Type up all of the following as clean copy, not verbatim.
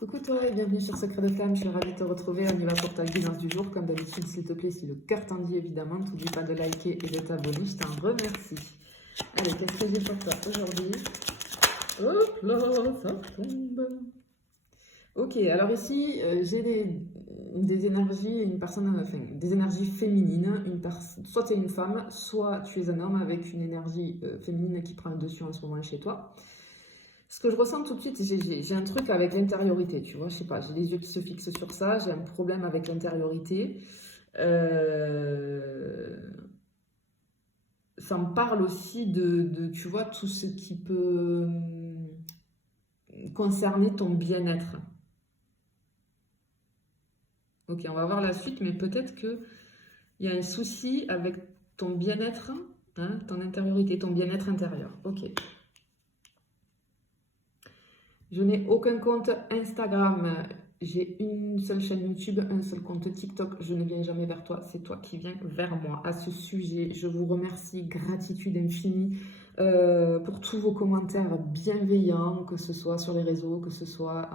Coucou toi et bienvenue sur Secret de Flamme, je suis ravie de te retrouver. On y va pour ta guidance du jour. Comme d'habitude, s'il te plaît, si le cœur t'en dit évidemment, n'oublie pas de liker et de t'abonner, je t'en remercie. Allez, qu'est-ce que j'ai pour toi aujourd'hui? Hop là, ça tombe. Ok, alors ici, j'ai des énergies, des énergies féminines. Soit tu es une femme, soit tu es un homme avec une énergie féminine qui prend le dessus en ce moment chez toi. Ce que je ressens tout de suite, j'ai un truc avec l'intériorité, tu vois, je sais pas, j'ai les yeux qui se fixent sur ça, j'ai un problème avec l'intériorité. Ça me parle aussi tu vois, tout ce qui peut concerner ton bien-être. Ok, on va voir la suite, mais peut-être qu'il y a un souci avec ton bien-être, hein, ton intériorité, ton bien-être intérieur. Ok. Je n'ai aucun compte Instagram, j'ai une seule chaîne YouTube, un seul compte TikTok. Je ne viens jamais vers toi, c'est toi qui viens vers moi. À ce sujet, je vous remercie, gratitude infinie pour tous vos commentaires bienveillants, que ce soit sur les réseaux, que ce soit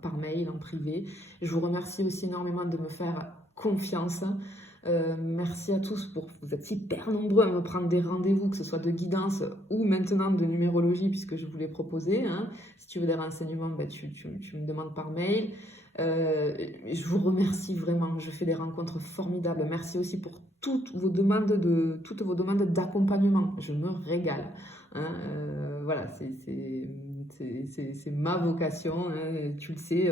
par mail, en privé. Je vous remercie aussi énormément de me faire confiance. Merci à tous vous êtes hyper nombreux à me prendre des rendez-vous, que ce soit de guidance ou maintenant de numérologie, puisque je vous l'ai proposé. Hein. Si tu veux des renseignements, ben tu me demandes par mail. Je vous remercie vraiment, je fais des rencontres formidables. Merci aussi pour toutes vos demandes d'accompagnement. Je me régale. Hein. Voilà, c'est ma vocation, hein, tu le sais.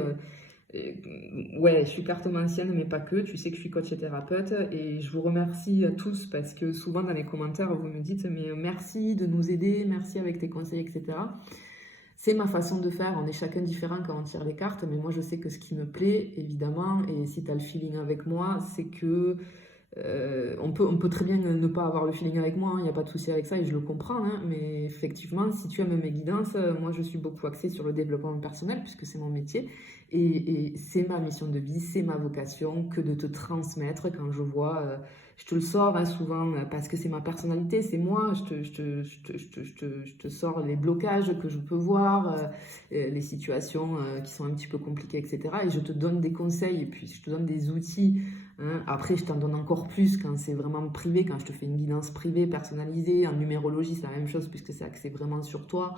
Ouais, je suis cartomancienne, mais pas que. Tu sais que je suis coach et thérapeute. Et je vous remercie à tous parce que souvent dans les commentaires, vous me dites mais merci de nous aider, merci avec tes conseils, etc. C'est ma façon de faire. On est chacun différent quand on tire les cartes. Mais moi, je sais que ce qui me plaît, évidemment, et si tu as le feeling avec moi, c'est que on peut très bien ne pas avoir le feeling avec moi, il n'y a pas de souci avec ça et je le comprends, hein, mais effectivement, si tu aimes mes guidances, moi je suis beaucoup axée sur le développement personnel puisque c'est mon métier et c'est ma mission de vie, c'est ma vocation que de te transmettre quand je vois, je te le sors hein, souvent parce que c'est ma personnalité, c'est moi, je te sors les blocages que je peux voir, les situations qui sont un petit peu compliquées, etc. Et je te donne des conseils et puis je te donne des outils. Hein. Après, je t'en donne encore plus quand c'est vraiment privé, quand je te fais une guidance privée, personnalisée. En numérologie, c'est la même chose puisque c'est axé vraiment sur toi.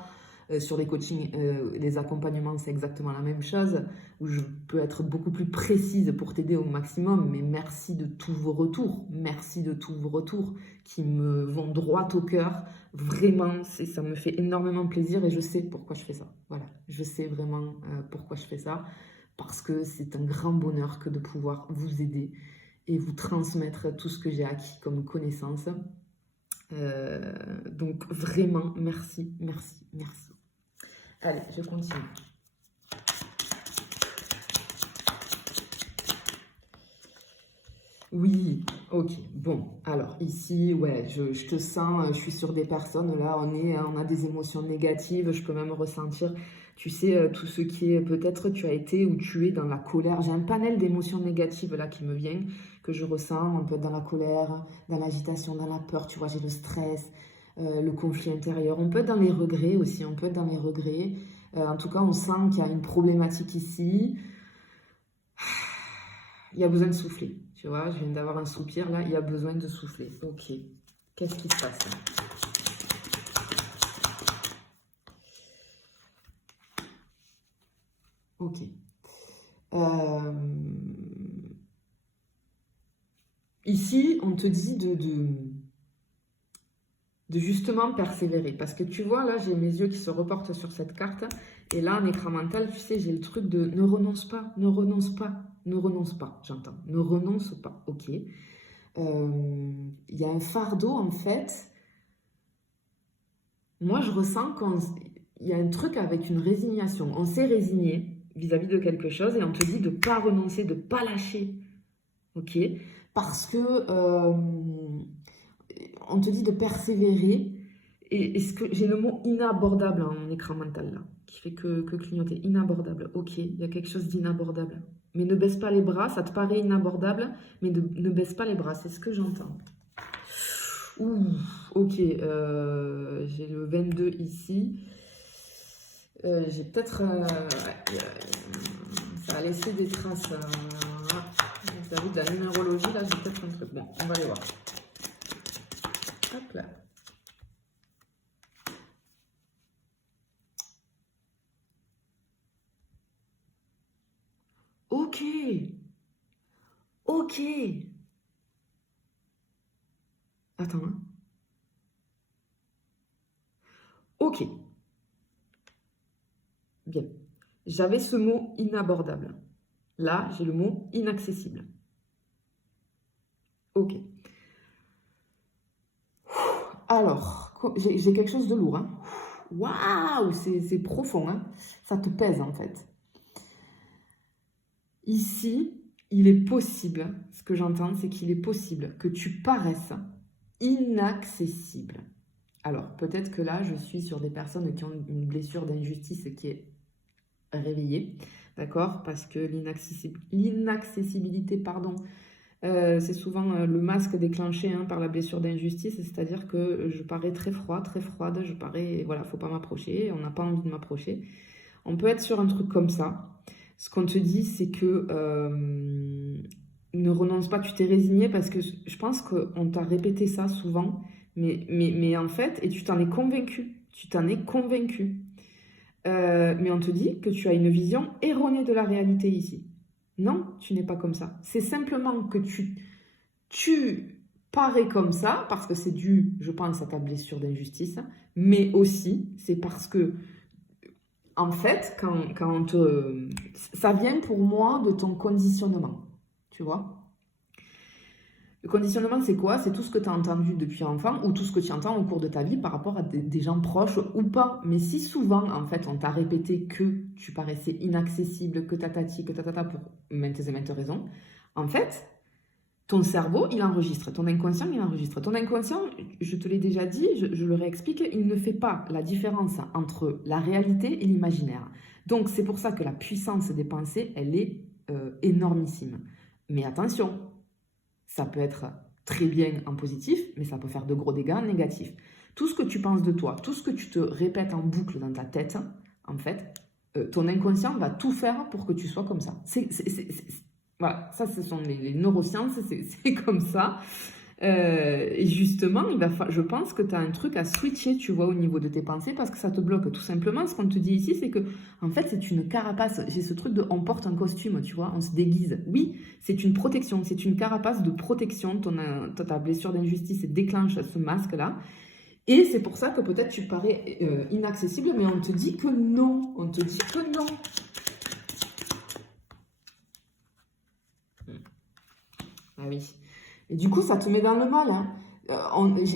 Sur les coachings, les accompagnements, c'est exactement la même chose, où je peux être beaucoup plus précise pour t'aider au maximum. Mais merci de tous vos retours. Merci de tous vos retours qui me vont droit au cœur. Vraiment, ça me fait énormément plaisir et je sais pourquoi je fais ça. Voilà, je sais vraiment pourquoi je fais ça. Parce que c'est un grand bonheur que de pouvoir vous aider et vous transmettre tout ce que j'ai acquis comme connaissance. Donc vraiment, merci, merci, merci. Allez, je continue. Oui, ok, bon, alors ici, ouais, je te sens, je suis sur des personnes, là, on a des émotions négatives, je peux même ressentir, tu sais, tout ce qui est, peut-être tu as été ou tu es dans la colère, j'ai un panel d'émotions négatives là qui me vient, que je ressens, on peut être dans la colère, dans l'agitation, dans la peur, tu vois, j'ai le stress, le conflit intérieur, on peut être dans les regrets aussi, on peut être dans les regrets, en tout cas, on sent qu'il y a une problématique ici, il y a besoin de souffler. Tu vois, je viens d'avoir un soupir là, il y a besoin de souffler. Ok. Qu'est-ce qui se passe là? Ok. Ici, on te dit de justement persévérer. Parce que tu vois, là, j'ai mes yeux qui se reportent sur cette carte. Et là, en écran mental, tu sais, j'ai le truc de ne renonce pas, ne renonce pas, ne renonce pas, j'entends. Ne renonce pas, ok. Il y a un fardeau, en fait. Moi, je ressens qu'il y a un truc avec une résignation. On s'est résigné vis-à-vis de quelque chose et on te dit de ne pas renoncer, de ne pas lâcher, ok. Parce que on te dit de persévérer. Et ce que j'ai le mot inabordable en écran mental là, qui fait que clignoter. Inabordable. Ok, il y a quelque chose d'inabordable. Mais ne baisse pas les bras, ça te paraît inabordable, mais ne baisse pas les bras, c'est ce que j'entends. Ouh, ok, j'ai le 22 ici. J'ai peut-être... a laissé des traces. Vous avez de la numérologie, là, j'ai peut-être un truc. Bon, on va aller voir. Hop là. Ok. Ok. Attends, hein. Ok. Bien. J'avais ce mot inabordable. Là, j'ai le mot inaccessible. Ok. Alors, j'ai quelque chose de lourd. Hein. Waouh, c'est profond. Hein. Ça te pèse en fait. Ici, il est possible, ce que j'entends, c'est qu'il est possible que tu paraisses inaccessible. Alors, peut-être que là, je suis sur des personnes qui ont une blessure d'injustice qui est réveillée, d'accord? Parce que l'inaccessibilité, pardon, c'est souvent le masque déclenché par la blessure d'injustice, c'est-à-dire que je parais très froide, je parais, voilà, faut pas m'approcher, on n'a pas envie de m'approcher. On peut être sur un truc comme ça. Ce qu'on te dit, c'est que ne renonce pas, tu t'es résigné parce que je pense qu'on t'a répété ça souvent, mais en fait, et tu t'en es convaincu, mais on te dit que tu as une vision erronée de la réalité ici. Non, tu n'es pas comme ça. C'est simplement que tu parais comme ça, parce que c'est dû, je pense, à ta blessure d'injustice, mais aussi, c'est parce que, en fait, ça vient pour moi de ton conditionnement, tu vois. Le conditionnement, c'est quoi? C'est tout ce que tu as entendu depuis enfant ou tout ce que tu entends au cours de ta vie par rapport à des gens proches ou pas. Mais si souvent, en fait, on t'a répété que tu paraissais inaccessible, que tatati, que tatata pour maintes et maintes raisons, en fait, ton cerveau, il enregistre. Ton inconscient, il enregistre. Ton inconscient, je te l'ai déjà dit, je le réexplique, il ne fait pas la différence entre la réalité et l'imaginaire. Donc, c'est pour ça que la puissance des pensées, elle est énormissime. Mais attention, ça peut être très bien en positif, mais ça peut faire de gros dégâts en négatif. Tout ce que tu penses de toi, tout ce que tu te répètes en boucle dans ta tête, en fait, ton inconscient va tout faire pour que tu sois comme ça. Voilà, ça, ce sont les neurosciences, c'est comme ça. Et justement, je pense que tu as un truc à switcher, tu vois, au niveau de tes pensées, parce que ça te bloque. Tout simplement, ce qu'on te dit ici, c'est que, en fait, c'est une carapace. J'ai ce truc de on porte un costume, tu vois, on se déguise. Oui, c'est une protection, c'est une carapace de protection. Ta blessure d'injustice déclenche ce masque-là. Et c'est pour ça que peut-être tu parais inaccessible, mais on te dit que non. On te dit que non. Ah oui. Et du coup, ça te met dans le mal. Hein.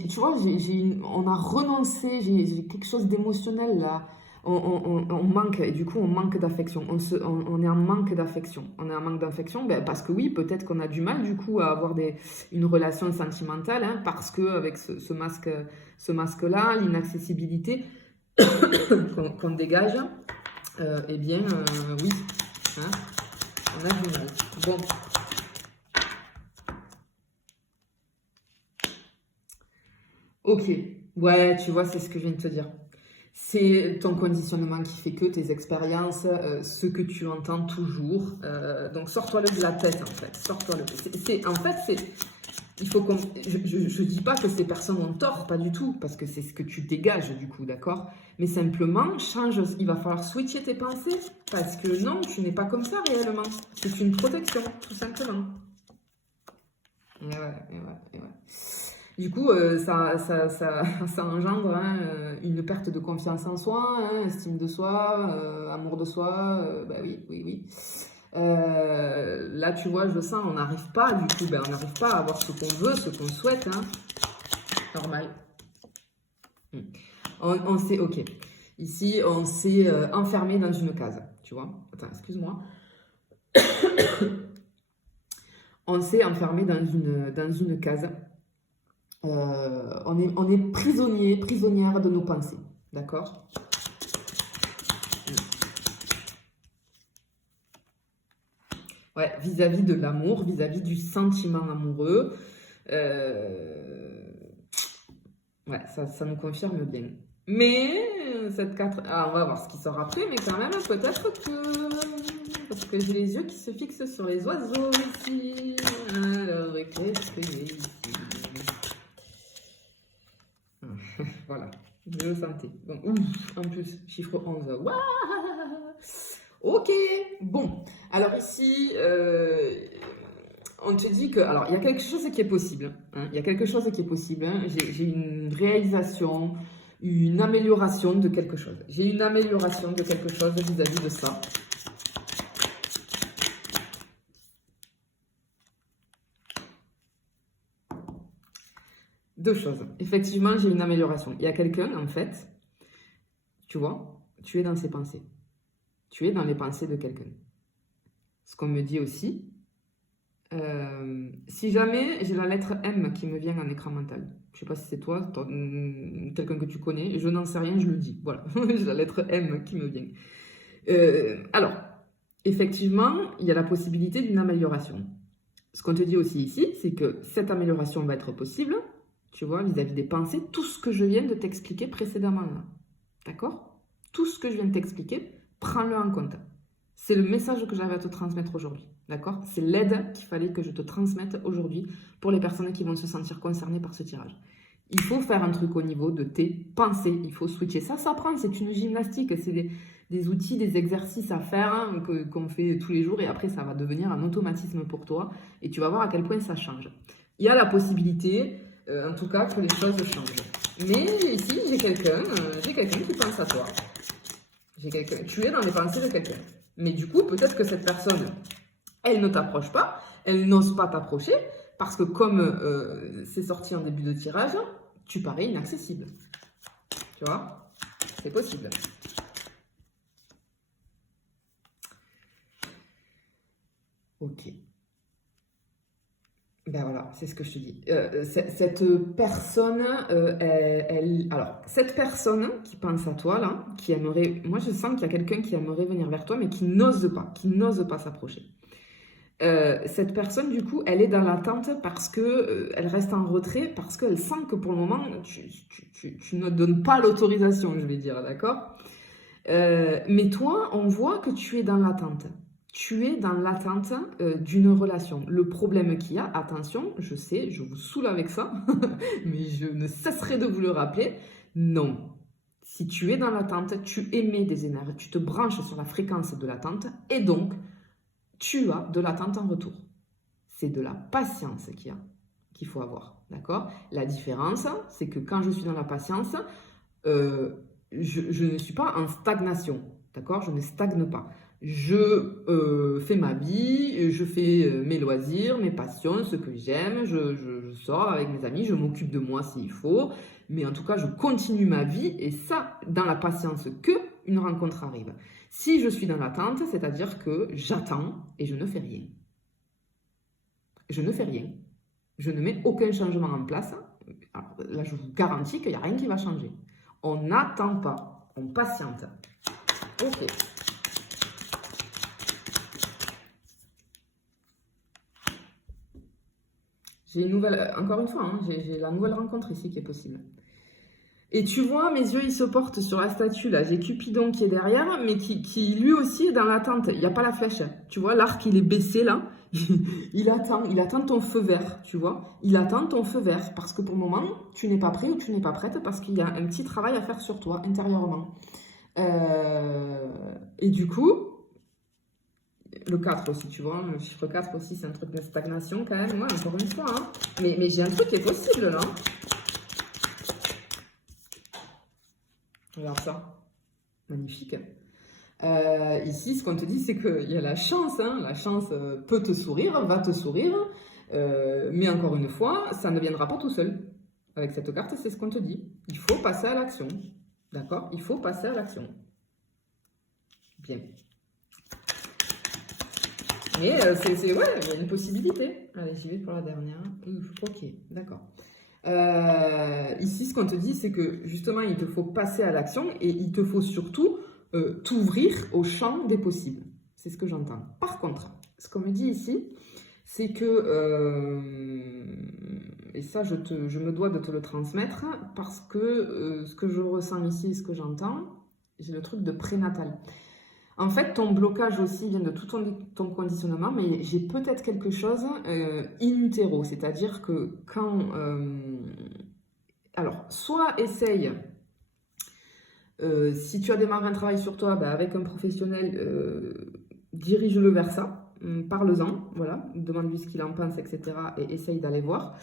Tu vois, on a renoncé, j'ai quelque chose d'émotionnel là. On manque, et du coup, on manque d'affection. On est en manque d'affection. On est en manque d'affection parce que oui, peut-être qu'on a du mal du coup à avoir une relation sentimentale parce que avec ce masque-là, l'inaccessibilité qu'on dégage, eh bien, oui, hein, on a du mal. Bon. Ok, ouais, tu vois, c'est ce que je viens de te dire. C'est ton conditionnement qui fait que tes expériences, ce que tu entends toujours. Donc, sors-toi-le de la tête, en fait. Sors-toi-le. En fait, il faut qu'on. Je dis pas que ces personnes ont tort, pas du tout, parce que c'est ce que tu dégages, du coup, d'accord? Mais simplement, il va falloir switcher tes pensées, parce que non, tu n'es pas comme ça réellement. C'est une protection, tout simplement. Et ouais. Du coup, ça engendre une perte de confiance en soi, estime de soi, amour de soi. Bah oui. Là, tu vois, je le sens, on n'arrive pas, du coup, on n'arrive pas à avoir ce qu'on veut, ce qu'on souhaite. Normal. On s'est, ok. Ici, on s'est enfermé dans une case, tu vois. Attends, excuse-moi. On s'est enfermé dans une case. On est prisonnière de nos pensées, d'accord? Ouais, vis-à-vis de l'amour, vis-à-vis du sentiment amoureux. Ouais, ça nous confirme bien. Mais cette 4... Ah, on va voir ce qui sort après, mais quand même, peut-être que... Parce que j'ai les yeux qui se fixent sur les oiseaux ici. Alors, qu'est-ce que j'ai ici? Voilà, je le sentais. Bon, ouf, en plus, chiffre 11. Waouh! Ok, bon. Alors ici, on te dit que... Alors, il y a quelque chose qui est possible. Hein, il y a quelque chose qui est possible. Hein. J'ai une réalisation, une amélioration de quelque chose. J'ai une amélioration de quelque chose vis-à-vis de ça. Deux choses. Effectivement, j'ai une amélioration. Il y a quelqu'un, en fait, tu vois, tu es dans ses pensées. Tu es dans les pensées de quelqu'un. Ce qu'on me dit aussi, si jamais j'ai la lettre M qui me vient en écran mental, je ne sais pas si c'est toi, quelqu'un que tu connais, je n'en sais rien, je le dis. Voilà, j'ai la lettre M qui me vient. Alors, effectivement, il y a la possibilité d'une amélioration. Ce qu'on te dit aussi ici, c'est que cette amélioration va être possible, tu vois, vis-à-vis des pensées, tout ce que je viens de t'expliquer précédemment là. D'accord? Tout ce que je viens de t'expliquer, prends-le en compte. C'est le message que j'avais à te transmettre aujourd'hui. D'accord? C'est l'aide qu'il fallait que je te transmette aujourd'hui pour les personnes qui vont se sentir concernées par ce tirage. Il faut faire un truc au niveau de tes pensées. Il faut switcher. Ça s'apprend, c'est une gymnastique. C'est des outils, des exercices à faire hein, qu'on fait tous les jours. Et après, ça va devenir un automatisme pour toi. Et tu vas voir à quel point ça change. Il y a la possibilité, en tout cas, que les choses changent. Mais ici, j'ai quelqu'un qui pense à toi. Tu es dans les pensées de quelqu'un. Mais du coup, peut-être que cette personne, elle ne t'approche pas, elle n'ose pas t'approcher, parce que comme c'est sorti en début de tirage, tu parais inaccessible. Tu vois? C'est possible. Ok. Ben voilà, c'est ce que je te dis. Cette personne, alors, cette personne qui pense à toi, là, qui aimerait... Moi, je sens qu'il y a quelqu'un qui aimerait venir vers toi, mais qui n'ose pas s'approcher. Cette personne, du coup, elle est dans l'attente parce que elle reste en retrait, parce qu'elle sent que pour le moment, tu ne donnes pas l'autorisation, je vais dire, d'accord? Mais toi, on voit que tu es dans l'attente. Tu es dans l'attente d'une relation. Le problème qu'il y a, attention, je sais, je vous saoule avec ça, mais je ne cesserai de vous le rappeler, non. Si tu es dans l'attente, tu émets des énergies, tu te branches sur la fréquence de l'attente, et donc, tu as de l'attente en retour. C'est de la patience qu'il faut avoir, d'accord? La différence, c'est que quand je suis dans la patience, je ne suis pas en stagnation, d'accord? Je ne stagne pas. Je fais ma vie, je fais mes loisirs, mes passions, ce que j'aime, je sors avec mes amis, je m'occupe de moi s'il faut, mais en tout cas, je continue ma vie et ça, dans la patience que une rencontre arrive. Si je suis dans l'attente, c'est-à-dire que j'attends et je ne fais rien. Je ne fais rien. Je ne mets aucun changement en place. Alors, là, je vous garantis qu'il n'y a rien qui va changer. On n'attend pas, on patiente. Ok. J'ai une nouvelle, encore une fois, hein, j'ai la nouvelle rencontre ici qui est possible. Et tu vois, mes yeux, ils se portent sur la statue, là. J'ai Cupidon qui est derrière, mais qui lui aussi est dans l'attente. Il n'y a pas la flèche. Tu vois, l'arc, il est baissé, là. Il attend ton feu vert, tu vois. Il attend ton feu vert, parce que pour le moment, tu n'es pas prêt ou tu n'es pas prête, parce qu'il y a un petit travail à faire sur toi, intérieurement. Et du coup, le 4 aussi, tu vois, le chiffre 4 aussi, c'est un truc de stagnation quand même, ouais, encore une fois. Hein. Mais j'ai un truc qui est possible, là. Regarde ça. Magnifique. Ici, ce qu'on te dit, c'est qu'il y a la chance. Hein. La chance peut te sourire, va te sourire. Mais encore une fois, ça ne viendra pas tout seul. Avec cette carte, c'est ce qu'on te dit. Il faut passer à l'action. D'accord? Il faut passer à l'action. Bien. Mais ouais, il y a une possibilité. Allez, j'y vais pour la dernière. Ok, d'accord. Ici, ce qu'on te dit, c'est que justement, il te faut passer à l'action et il te faut surtout t'ouvrir au champ des possibles. C'est ce que j'entends. Par contre, ce qu'on me dit ici, c'est que, et ça, je me dois de te le transmettre, parce que ce que je ressens ici et ce que j'entends, j'ai le truc de prénatal. En fait, ton blocage aussi vient de tout ton conditionnement, mais j'ai peut-être quelque chose in utero, c'est-à-dire que quand... alors, soit essaye, si tu as démarré un travail sur toi, bah, avec un professionnel, dirige-le vers ça, parle-en, voilà, demande-lui ce qu'il en pense, etc. et essaye d'aller voir.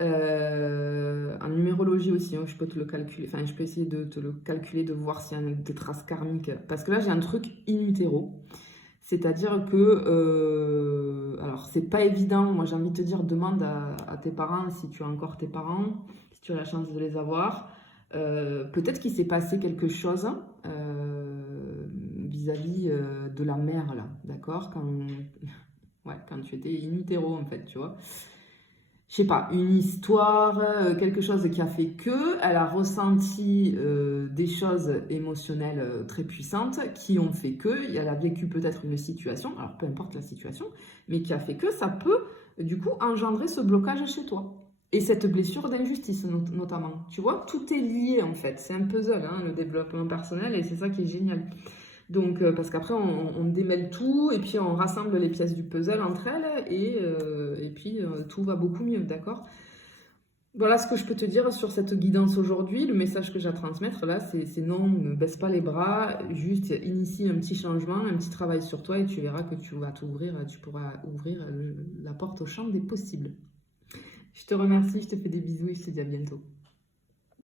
En numérologie aussi, hein, je peux te le calculer, enfin je peux essayer de te le calculer, de voir s'il y a des traces karmiques. Parce que là j'ai un truc in utero. C'est-à-dire que, alors c'est pas évident, moi j'ai envie de te dire, demande à tes parents si tu as encore tes parents, si tu as la chance de les avoir. Peut-être qu'il s'est passé quelque chose vis-à-vis de la mère là, d'accord? Ouais, quand tu étais in utero en fait, tu vois. Je sais pas, une histoire, quelque chose qui a fait que elle a ressenti des choses émotionnelles très puissantes qui ont fait que elle a vécu peut-être une situation, alors peu importe la situation, mais qui a fait que ça peut du coup engendrer ce blocage chez toi. Et cette blessure d'injustice notamment. Tu vois, tout est lié en fait. C'est un puzzle, hein, le développement personnel, et c'est ça qui est génial. Donc, parce qu'après, on démêle tout et puis on rassemble les pièces du puzzle entre elles et puis tout va beaucoup mieux, d'accord? Voilà ce que je peux te dire sur cette guidance aujourd'hui. Le message que j'ai à transmettre là, c'est non, ne baisse pas les bras, juste initie un petit changement, un petit travail sur toi et tu verras que tu vas t'ouvrir, tu pourras ouvrir la porte au champ des possibles. Je te remercie, je te fais des bisous et je te dis à bientôt.